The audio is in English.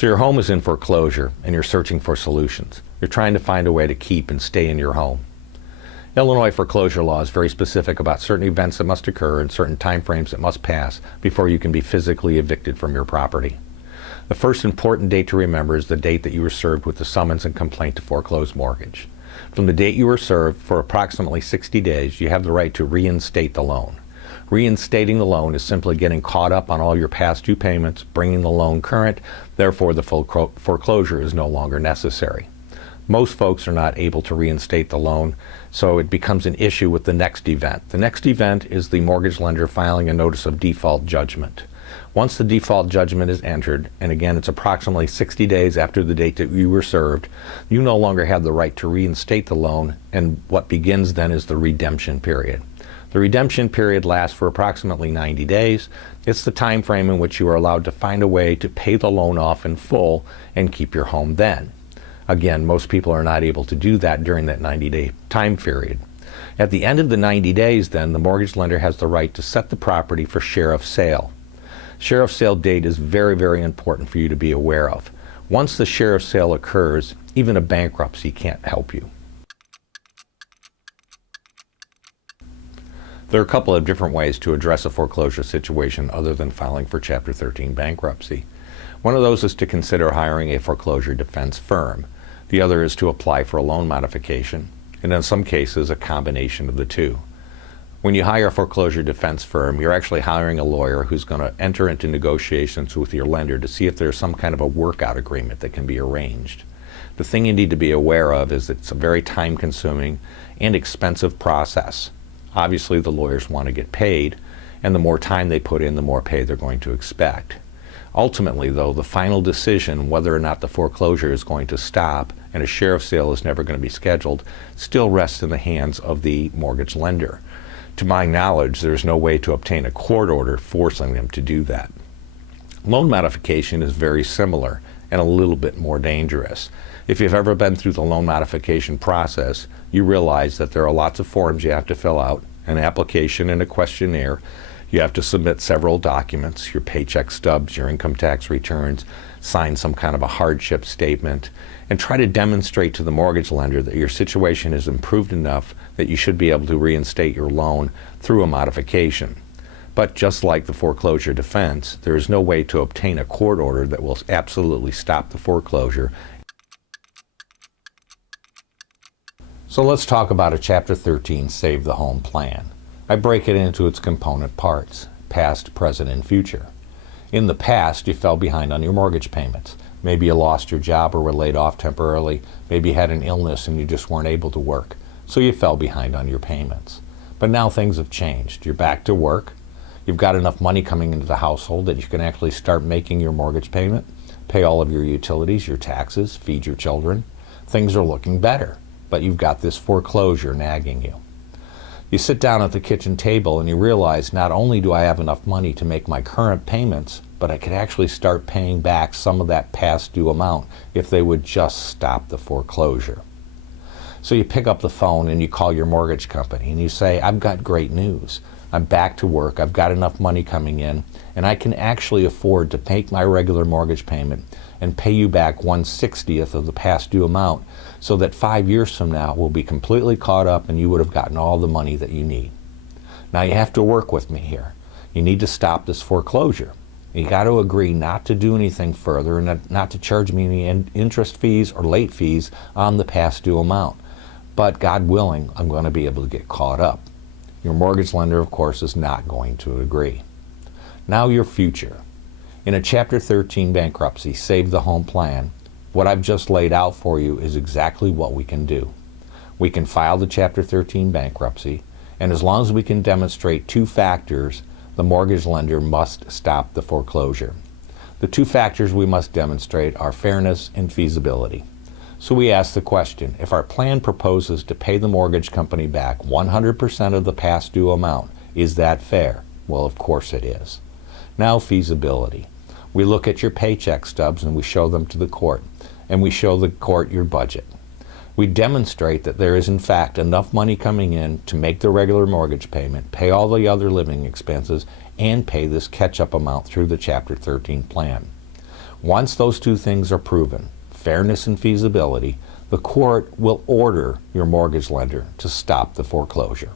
So your home is in foreclosure and you're searching for solutions. You're trying to find a way to keep and stay in your home. Illinois foreclosure law is very specific about certain events that must occur and certain time frames that must pass before you can be physically evicted from your property. The first important date to remember is the date that you were served with the summons and complaint to foreclose mortgage. From the date you were served, for approximately 60 days, you have the right to reinstate the loan. Reinstating the loan is simply getting caught up on all your past due payments, bringing the loan current, therefore the full foreclosure is no longer necessary. Most folks are not able to reinstate the loan, so it becomes an issue with the next event. The next event is the mortgage lender filing a notice of default judgment. Once the default judgment is entered, and again it's approximately 60 days after the date that you were served, you no longer have the right to reinstate the loan, and what begins then is the redemption period. The redemption period lasts for approximately 90 days. It's the time frame in which you are allowed to find a way to pay the loan off in full and keep your home then. Again, most people are not able to do that during that 90-day time period. At the end of the 90 days then, the mortgage lender has the right to set the property for share of sale. Share of sale date is very, very important for you to be aware of. Once the share of sale occurs, even a bankruptcy can't help you. There are a couple of different ways to address a foreclosure situation other than filing for Chapter 13 bankruptcy. One of those is to consider hiring a foreclosure defense firm. The other is to apply for a loan modification, and in some cases a combination of the two. When you hire a foreclosure defense firm, you're actually hiring a lawyer who's going to enter into negotiations with your lender to see if there's some kind of a workout agreement that can be arranged. The thing you need to be aware of is it's a very time-consuming and expensive process. Obviously, the lawyers want to get paid, and the more time they put in, the more pay they're going to expect. Ultimately, though, the final decision whether or not the foreclosure is going to stop and a share of sale is never going to be scheduled still rests in the hands of the mortgage lender. To my knowledge, there's no way to obtain a court order forcing them to do that. Loan modification is very similar and a little bit more dangerous. If you've ever been through the loan modification process, you realize that there are lots of forms you have to fill out, an application and a questionnaire. You have to submit several documents, your paycheck stubs, your income tax returns, sign some kind of a hardship statement, and try to demonstrate to the mortgage lender that your situation is improved enough that you should be able to reinstate your loan through a modification. But just like the foreclosure defense, there is no way to obtain a court order that will absolutely stop the foreclosure. So let's talk about a Chapter 13 Save the Home plan. I break it into its component parts, past, present, and future. In the past, you fell behind on your mortgage payments. Maybe you lost your job or were laid off temporarily. Maybe you had an illness and you just weren't able to work. So you fell behind on your payments. But now things have changed. You're back to work. You've got enough money coming into the household that you can actually start making your mortgage payment, pay all of your utilities, your taxes, feed your children. Things are looking better, but you've got this foreclosure nagging you. You sit down at the kitchen table and you realize not only do I have enough money to make my current payments, but I could actually start paying back some of that past due amount if they would just stop the foreclosure. So you pick up the phone and you call your mortgage company and you say, I've got great news. I'm back to work, I've got enough money coming in, and I can actually afford to make my regular mortgage payment and pay you back 1/60th of the past due amount so that 5 years from now we'll be completely caught up and you would have gotten all the money that you need. Now you have to work with me here. You need to stop this foreclosure. You got to agree not to do anything further and not to charge me any interest fees or late fees on the past due amount. But God willing, I'm going to be able to get caught up. Your mortgage lender, of course, is not going to agree. Now your future. In a Chapter 13 bankruptcy, Save the Home plan, what I've just laid out for you is exactly what we can do. We can file the Chapter 13 bankruptcy, and as long as we can demonstrate two factors, the mortgage lender must stop the foreclosure. The two factors we must demonstrate are fairness and feasibility. So we ask the question, if our plan proposes to pay the mortgage company back 100% of the past due amount, is that fair? Well, of course it is. Now feasibility. We look at your paycheck stubs and we show them to the court, and we show the court your budget. We demonstrate that there is in fact enough money coming in to make the regular mortgage payment, pay all the other living expenses, and pay this catch-up amount through the Chapter 13 plan. Once those two things are proven, fairness and feasibility, the court will order your mortgage lender to stop the foreclosure.